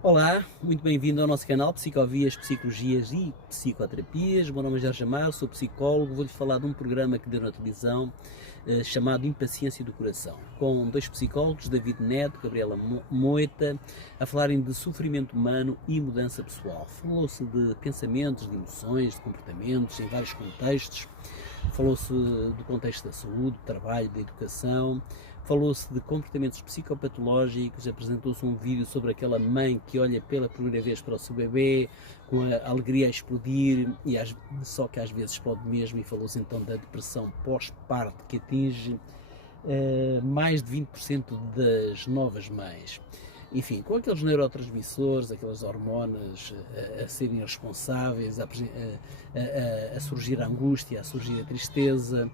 Olá, muito bem-vindo ao nosso canal Psicovias, Psicologias e Psicoterapias. O meu nome é Jorge Amaro, sou psicólogo. Vou-lhe falar de um programa que deu na televisão chamado Impaciência do Coração, com dois psicólogos, David Neto, Gabriela Moita, a falarem de sofrimento humano e mudança pessoal. Falou-se de pensamentos, de emoções, de comportamentos em vários contextos. Falou-se do contexto da saúde, do trabalho, da educação. Falou-se de comportamentos psicopatológicos, apresentou-se um vídeo sobre aquela mãe que olha pela primeira vez para o seu bebê com a alegria a explodir, só que às vezes explode mesmo, e falou-se então da depressão pós-parto que atinge mais de 20% das novas mães. Enfim, com aqueles neurotransmissores, aquelas hormonas a serem responsáveis, a surgir a angústia, a surgir a tristeza.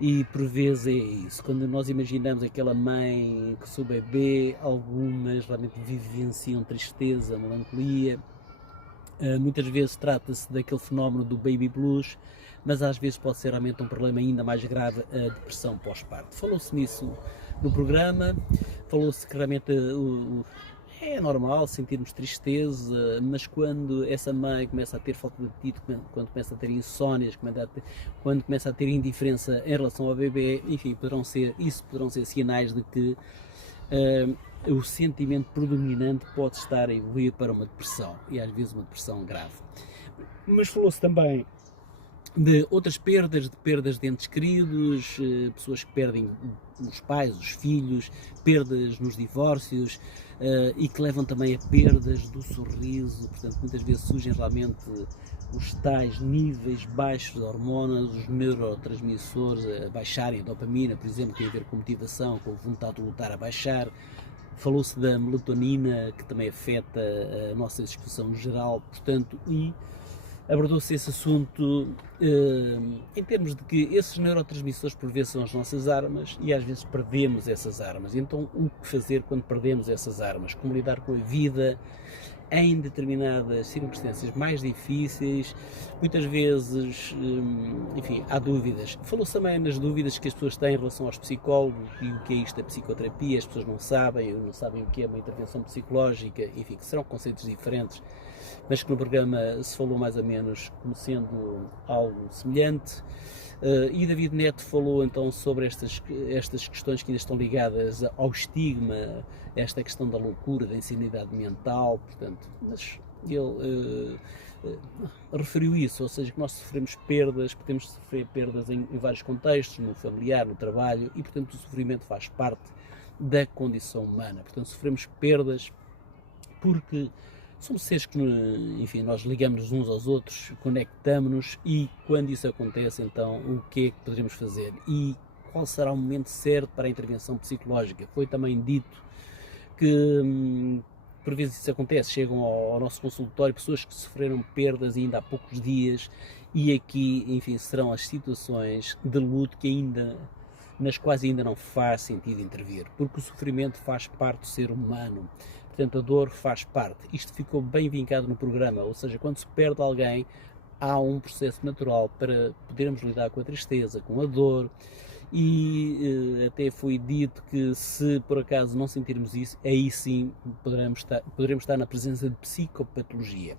E por vezes é isso, quando nós imaginamos aquela mãe que o seu bebê, algumas realmente vivenciam tristeza, melancolia. Muitas vezes trata-se daquele fenómeno do baby blues, mas às vezes pode ser realmente um problema ainda mais grave, a depressão pós-parto. Falou-se nisso no programa, falou-se que realmente é normal sentirmos tristeza, mas quando essa mãe começa a ter falta de apetite, quando começa a ter insónias, quando começa a ter indiferença em relação ao bebê, enfim, poderão ser sinais de que o sentimento predominante pode estar a evoluir para uma depressão, e às vezes uma depressão grave. Mas falou-se também de outras perdas, de perdas de entes queridos, pessoas que perdem os pais, os filhos, perdas nos divórcios, e que levam também a perdas do sorriso. Portanto, muitas vezes surgem realmente os tais níveis baixos de hormonas, os neurotransmissores a baixarem, a dopamina, por exemplo, que tem a ver com motivação, com vontade de lutar, a baixar. Falou-se da melatonina, que também afeta a nossa disposição geral, portanto, e abordou-se esse assunto em termos de que esses neurotransmissores por vezes são as nossas armas, e às vezes perdemos essas armas. Então, o que fazer quando perdemos essas armas? Como lidar com a vida em determinadas circunstâncias mais difíceis? Muitas vezes, enfim, há dúvidas. Falou-se também nas dúvidas que as pessoas têm em relação aos psicólogos e o que é isto da psicoterapia. As pessoas não sabem o que é uma intervenção psicológica, enfim, que serão conceitos diferentes, mas que no programa se falou mais ou menos como sendo algo semelhante. E David Neto falou então sobre estas questões que ainda estão ligadas ao estigma, esta questão da loucura, da insanidade mental, portanto, mas ele referiu isso, ou seja, que nós sofremos perdas, podemos sofrer perdas em vários contextos, no familiar, no trabalho, e portanto o sofrimento faz parte da condição humana. Portanto, sofremos perdas porque somos seres que, enfim, nós ligamos uns aos outros, conectamos-nos, e quando isso acontece, então, o que é que poderemos fazer? E qual será o momento certo para a intervenção psicológica? Foi também dito que, por vezes isso acontece, chegam ao nosso consultório pessoas que sofreram perdas ainda há poucos dias, e aqui, enfim, serão as situações de luto nas quais ainda não faz sentido intervir, porque o sofrimento faz parte do ser humano. Portanto, a dor faz parte. Isto ficou bem vincado no programa, ou seja, quando se perde alguém, há um processo natural para podermos lidar com a tristeza, com a dor, e até foi dito que se por acaso não sentirmos isso, aí sim poderemos estar na presença de psicopatologia.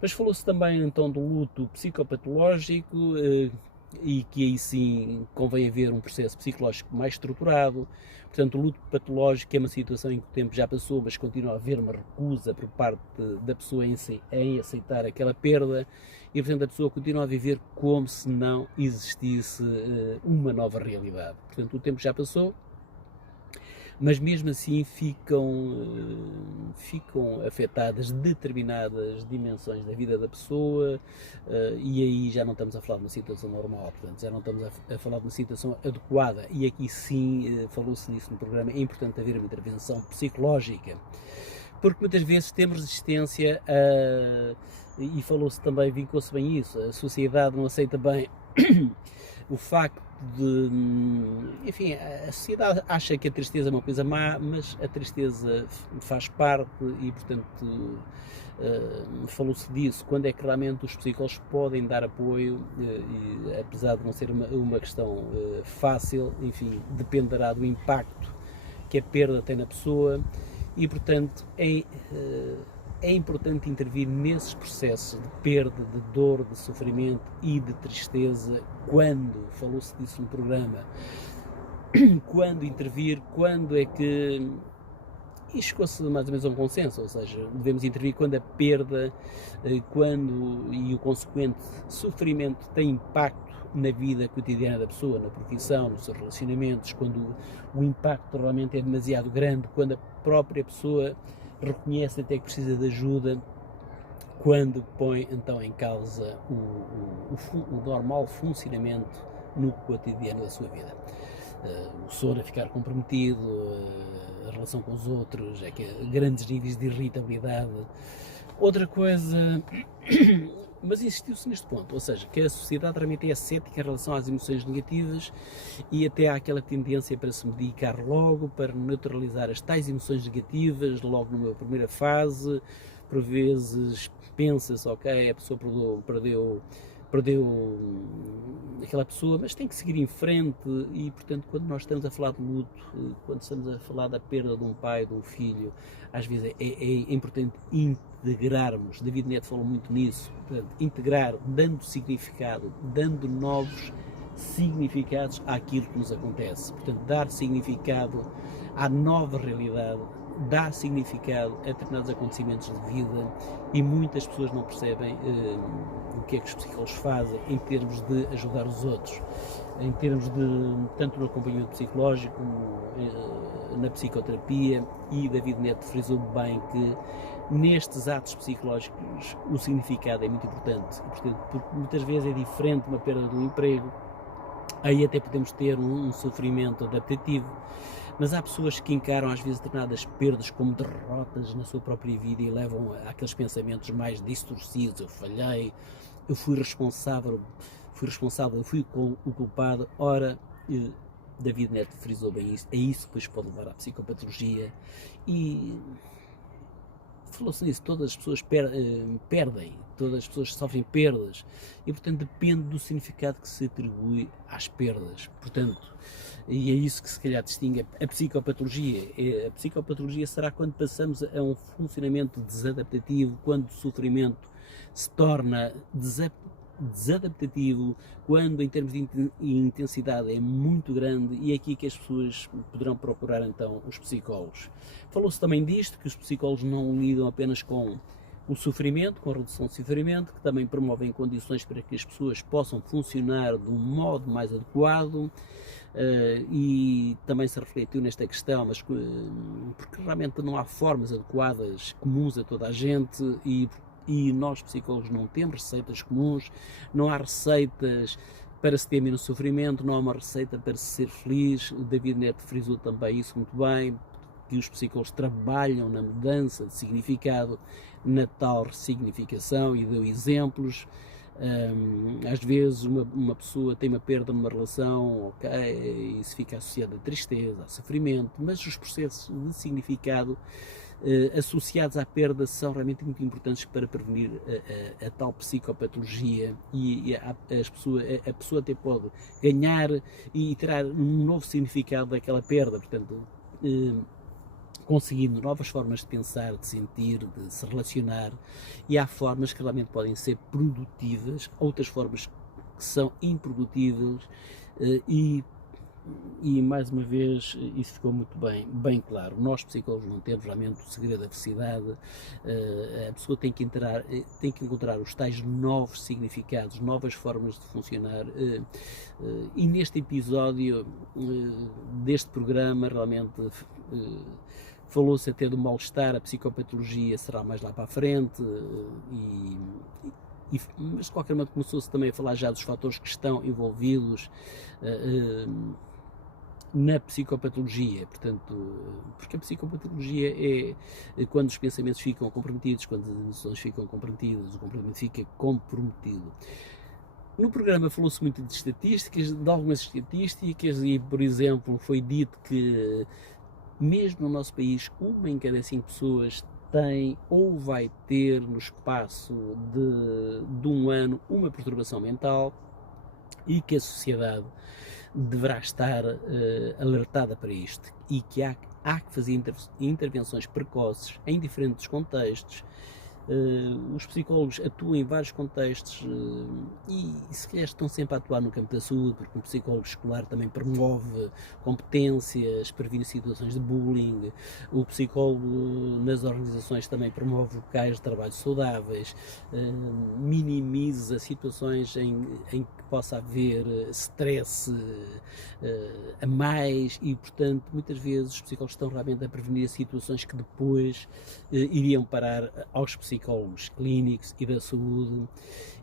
Mas falou-se também então do luto psicopatológico, e que aí sim convém haver um processo psicológico mais estruturado. Portanto, o luto patológico é uma situação em que o tempo já passou, mas continua a haver uma recusa por parte da pessoa em aceitar aquela perda, e portanto a pessoa continua a viver como se não existisse uma nova realidade. Portanto, o tempo já passou, mas mesmo assim ficam afetadas determinadas dimensões da vida da pessoa, e aí já não estamos a falar de uma situação normal, portanto já não estamos a falar de uma situação adequada, e aqui sim, falou-se nisso no programa, é importante haver uma intervenção psicológica, porque muitas vezes temos resistência e falou-se também, vincou-se bem isso, a sociedade não aceita bem o facto de, enfim, a sociedade acha que a tristeza é uma coisa má, mas a tristeza faz parte, e portanto falou-se disso, quando é que realmente os psicólogos podem dar apoio, e apesar de não ser uma questão fácil, enfim, dependerá do impacto que a perda tem na pessoa, e portanto é importante intervir nesses processos de perda, de dor, de sofrimento e de tristeza, quando, falou-se disso no programa, quando intervir, quando é que... E chegou-se mais ou menos a um consenso, ou seja, devemos intervir quando a perda e o consequente sofrimento tem impacto na vida cotidiana da pessoa, na profissão, nos seus relacionamentos, quando o impacto realmente é demasiado grande, quando a própria pessoa reconhece até que precisa de ajuda, quando põe então em causa o normal funcionamento no cotidiano da sua vida. O sono a ficar comprometido, a relação com os outros, é que grandes níveis de irritabilidade. Outra coisa, mas insistiu-se neste ponto, ou seja, que a sociedade realmente é ascética em relação às emoções negativas e até há aquela tendência para se medicar logo, para neutralizar as tais emoções negativas, logo numa primeira fase. Por vezes pensa-se, ok, a pessoa perdeu aquela pessoa, mas tem que seguir em frente e, portanto, quando nós estamos a falar de luto, quando estamos a falar da perda de um pai, de um filho, às vezes é importante integrarmos. David Neto falou muito nisso, portanto, integrar, dando significado, dando novos significados àquilo que nos acontece, portanto, dar significado à nova realidade, dar significado a determinados acontecimentos de vida, e muitas pessoas não percebem o que é que os psicólogos fazem em termos de ajudar os outros, em termos de, tanto no acompanhamento psicológico como na psicoterapia. E David Neto frisou bem que nestes atos psicológicos o significado é muito importante, porque muitas vezes é diferente uma perda de um emprego, aí até podemos ter um sofrimento adaptativo, mas há pessoas que encaram às vezes determinadas perdas como derrotas na sua própria vida e levam àqueles pensamentos mais distorcidos: eu falhei, eu fui responsável, eu fui o culpado. Ora, David Neto frisou bem isso, é isso que depois pode levar à psicopatologia. E falou-se nisso, todas as pessoas perdem, todas as pessoas sofrem perdas e, portanto, depende do significado que se atribui às perdas. Portanto, e é isso que se calhar distingue a psicopatologia. A psicopatologia será quando passamos a um funcionamento desadaptativo, quando o sofrimento se torna desadaptativo, quando em termos de intensidade é muito grande, e é aqui que as pessoas poderão procurar então os psicólogos. Falou-se também disto, que os psicólogos não lidam apenas com o sofrimento, com a redução de sofrimento, que também promovem condições para que as pessoas possam funcionar de um modo mais adequado, e também se refletiu nesta questão, mas porque realmente não há formas adequadas, comuns a toda a gente, e nós psicólogos não temos receitas comuns, não há receitas para se ter menos sofrimento, não há uma receita para se ser feliz. O David Neto frisou também isso muito bem, que os psicólogos trabalham na mudança de significado, na tal ressignificação, e deu exemplos. Às vezes uma pessoa tem uma perda numa relação, ok, isso fica associado à tristeza, a sofrimento, mas os processos de significado associados à perda são realmente muito importantes para prevenir a tal psicopatologia, e a pessoa até pode ganhar e tirar um novo significado daquela perda, portanto, conseguindo novas formas de pensar, de sentir, de se relacionar. E há formas que realmente podem ser produtivas, outras formas que são improdutivas, e mais uma vez isso ficou muito bem claro. Nós psicólogos não temos realmente o segredo da felicidade. A pessoa tem que encontrar os tais novos significados, novas formas de funcionar, e neste episódio deste programa realmente falou-se até do mal-estar. A psicopatologia será mais lá para a frente, mas de qualquer modo começou-se também a falar já dos fatores que estão envolvidos na psicopatologia, portanto, porque a psicopatologia é quando os pensamentos ficam comprometidos, quando as emoções ficam comprometidas, o comportamento fica comprometido. No programa falou-se muito de estatísticas, de algumas estatísticas, e, por exemplo, foi dito que mesmo no nosso país, 1 em cada 5 pessoas tem ou vai ter no espaço de um ano uma perturbação mental, e que a sociedade deverá estar alertada para isto, e que há que fazer intervenções precoces em diferentes contextos, Os psicólogos atuam em vários contextos e se calhar estão sempre a atuar no campo da saúde, porque um psicólogo escolar também promove competências, previne situações de bullying. O psicólogo nas organizações também promove locais de trabalho saudáveis, minimiza situações em que possa haver stress a mais e, portanto, muitas vezes os psicólogos estão realmente a prevenir situações que depois iriam parar aos psicólogos clínicos e da saúde.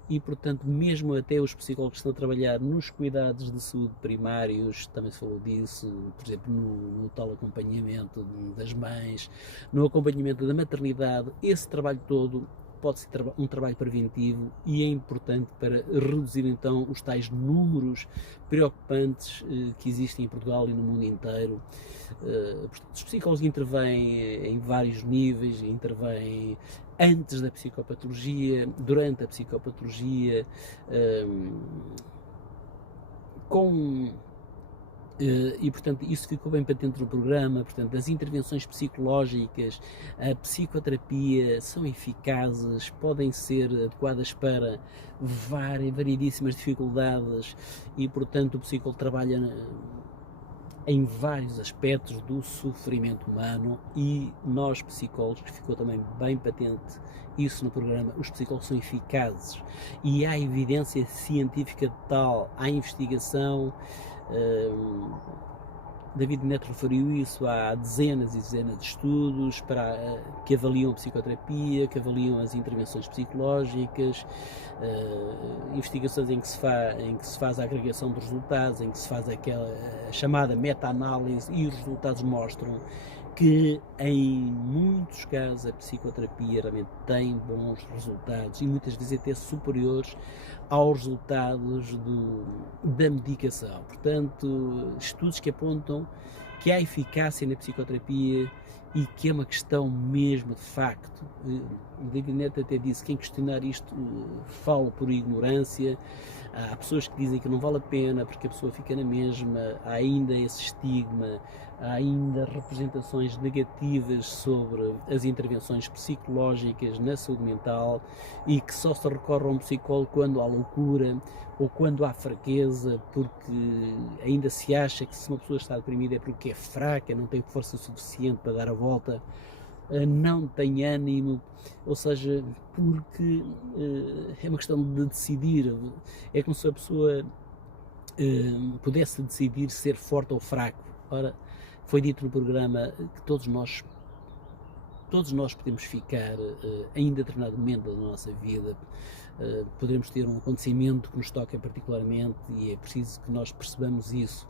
E, portanto, mesmo até os psicólogos que estão a trabalhar nos cuidados de saúde primários, também se falou disso, por exemplo, no tal acompanhamento das mães, no acompanhamento da maternidade, esse trabalho todo pode ser um trabalho preventivo e é importante para reduzir então os tais números preocupantes que existem em Portugal e no mundo inteiro. Portanto, os psicólogos intervêm em vários níveis, intervêm antes da psicopatologia, durante a psicopatologia, e portanto isso ficou bem patente no programa. Portanto, as intervenções psicológicas, a psicoterapia são eficazes, podem ser adequadas para variedíssimas dificuldades e, portanto, o psicólogo trabalha em vários aspectos do sofrimento humano e nós psicólogos, ficou também bem patente isso no programa, os psicólogos são eficazes e há evidência científica tal, há investigação. David Neto referiu isso, há dezenas e dezenas de estudos que avaliam a psicoterapia, que avaliam as intervenções psicológicas, investigações em que se faz a agregação dos resultados, em que se faz aquela chamada meta-análise e os resultados mostram que em muitos casos a psicoterapia realmente tem bons resultados e muitas vezes até superiores aos resultados da medicação. Portanto, estudos que apontam que há eficácia na psicoterapia e que é uma questão mesmo de facto. O David Neto até disse que quem questionar isto fala por ignorância. Há pessoas que dizem que não vale a pena porque a pessoa fica na mesma, há ainda esse estigma, há ainda representações negativas sobre as intervenções psicológicas na saúde mental e que só se recorre a um psicólogo quando há loucura ou quando há fraqueza, porque ainda se acha que se uma pessoa está deprimida é porque é fraca, não tem força suficiente para dar a volta, não tem ânimo, ou seja, porque é uma questão de decidir, é como se a pessoa pudesse decidir ser forte ou fraco. Ora, foi dito no programa que todos nós podemos ficar em determinado momento da nossa vida, poderemos ter um acontecimento que nos toca particularmente e é preciso que nós percebamos isso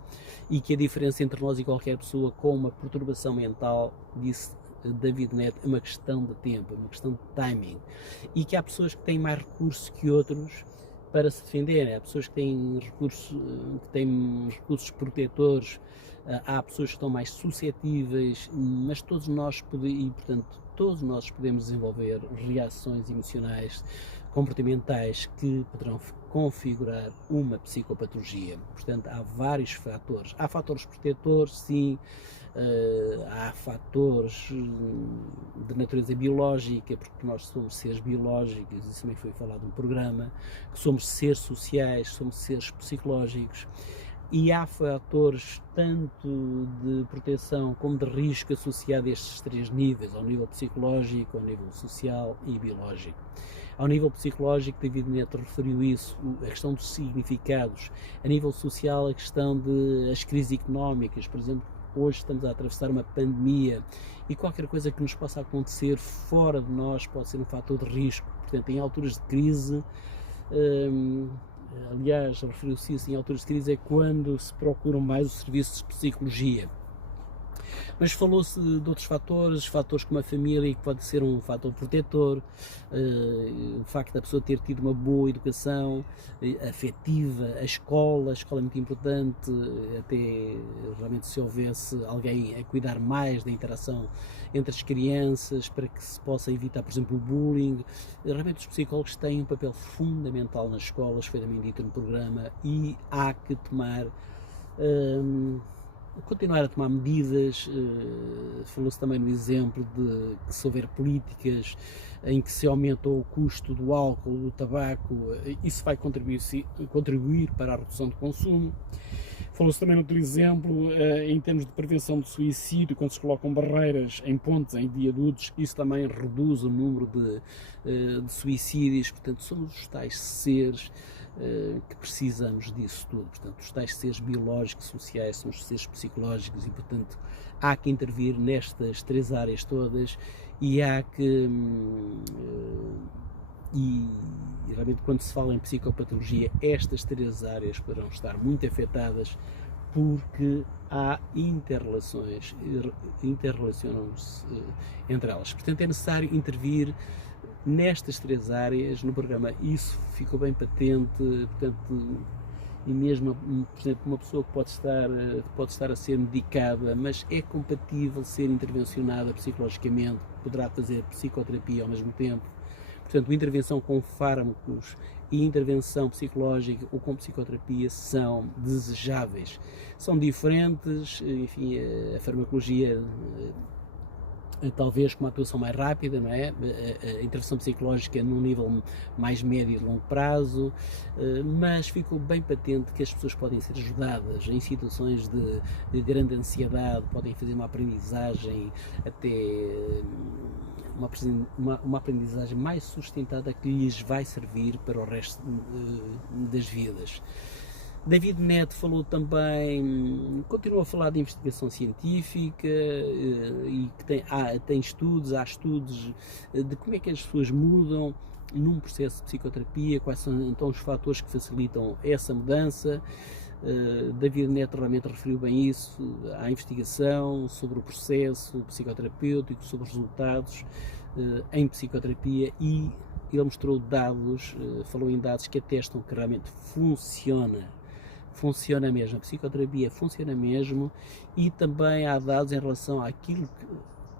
e que a diferença entre nós e qualquer pessoa com uma perturbação mental, disse David Neto, é uma questão de tempo, é uma questão de timing e que há pessoas que têm mais recursos que outros para se defenderem, há pessoas que têm recursos protetores, há pessoas que estão mais suscetíveis, mas todos nós podemos desenvolver reações emocionais, comportamentais que poderão configurar uma psicopatologia. Portanto, há vários fatores. Há fatores protetores, sim, há fatores de natureza biológica, porque nós somos seres biológicos, isso também foi falado no programa, que somos seres sociais, somos seres psicológicos, e há fatores tanto de proteção como de risco associado a estes três níveis, ao nível psicológico, ao nível social e biológico. Ao nível psicológico, David Neto referiu isso, a questão dos significados. A nível social, a questão das crises económicas, por exemplo, hoje estamos a atravessar uma pandemia e qualquer coisa que nos possa acontecer fora de nós pode ser um fator de risco. Portanto, em alturas de crise, aliás, referiu-se isso, em alturas de crise é quando se procuram mais os serviços de psicologia. Mas falou-se de outros fatores como a família, que pode ser um fator protetor, o facto da pessoa ter tido uma boa educação afetiva, a escola é muito importante, até realmente se houvesse alguém a cuidar mais da interação entre as crianças, para que se possa evitar, por exemplo, o bullying. Realmente os psicólogos têm um papel fundamental nas escolas, foi também dito no programa, e há que tomar continuar a tomar medidas, falou-se também no exemplo de que se houver políticas em que se aumenta o custo do álcool, do tabaco, isso vai contribuir para a redução do consumo. Falou-se também no outro exemplo, em termos de prevenção de suicídio, quando se colocam barreiras em pontes, em viadutos, isso também reduz o número de suicídios. Portanto, somos os tais seres que precisamos disso tudo. Portanto, os tais seres biológicos, sociais, são os seres psicológicos e, portanto, há que intervir nestas três áreas todas e há que... E realmente, quando se fala em psicopatologia, estas três áreas poderão estar muito afetadas porque há interrelações, interrelacionam-se entre elas. Portanto, é necessário intervir nestas três áreas no programa. Isso ficou bem patente, portanto, e mesmo, por exemplo, uma pessoa que pode estar a ser medicada, mas é compatível ser intervencionada psicologicamente, poderá fazer psicoterapia ao mesmo tempo. Portanto, a intervenção com fármacos e intervenção psicológica ou com psicoterapia são desejáveis. São diferentes, enfim, a farmacologia talvez com uma atuação mais rápida, não é? A intervenção psicológica num nível mais médio e longo prazo, mas ficou bem patente que as pessoas podem ser ajudadas em situações de grande ansiedade, podem fazer uma aprendizagem até uma aprendizagem mais sustentada que lhes vai servir para o resto das vidas. David Neto falou também, continua a falar de investigação científica e que há estudos de como é que as pessoas mudam num processo de psicoterapia, quais são então os fatores que facilitam essa mudança. David Neto realmente referiu bem isso, à investigação sobre o processo psicoterapêutico, sobre os resultados em psicoterapia e ele mostrou dados, falou em dados que atestam que realmente funciona mesmo, a psicoterapia funciona mesmo e também há dados em relação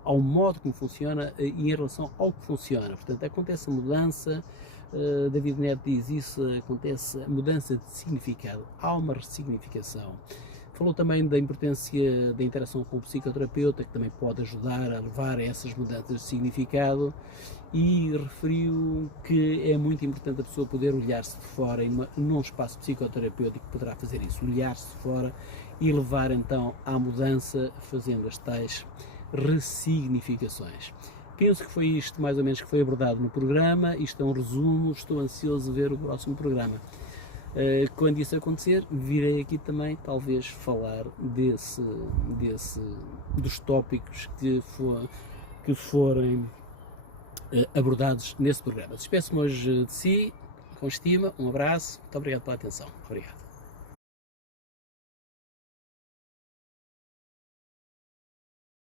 ao modo como funciona e em relação ao que funciona. Portanto, acontece a mudança, David Neto diz isso, acontece a mudança de significado, há uma ressignificação. Falou também da importância da interação com o psicoterapeuta, que também pode ajudar a levar a essas mudanças de significado e referiu que é muito importante a pessoa poder olhar-se de fora e num espaço psicoterapêutico poderá fazer isso, olhar-se de fora e levar então à mudança fazendo as tais ressignificações. Penso que foi isto mais ou menos que foi abordado no programa, isto é um resumo, estou ansioso de ver o próximo programa. Quando isso acontecer, virei aqui também talvez falar dos tópicos que forem abordados nesse programa. Despeço-me hoje de si, com estima, um abraço, muito obrigado pela atenção. Obrigado.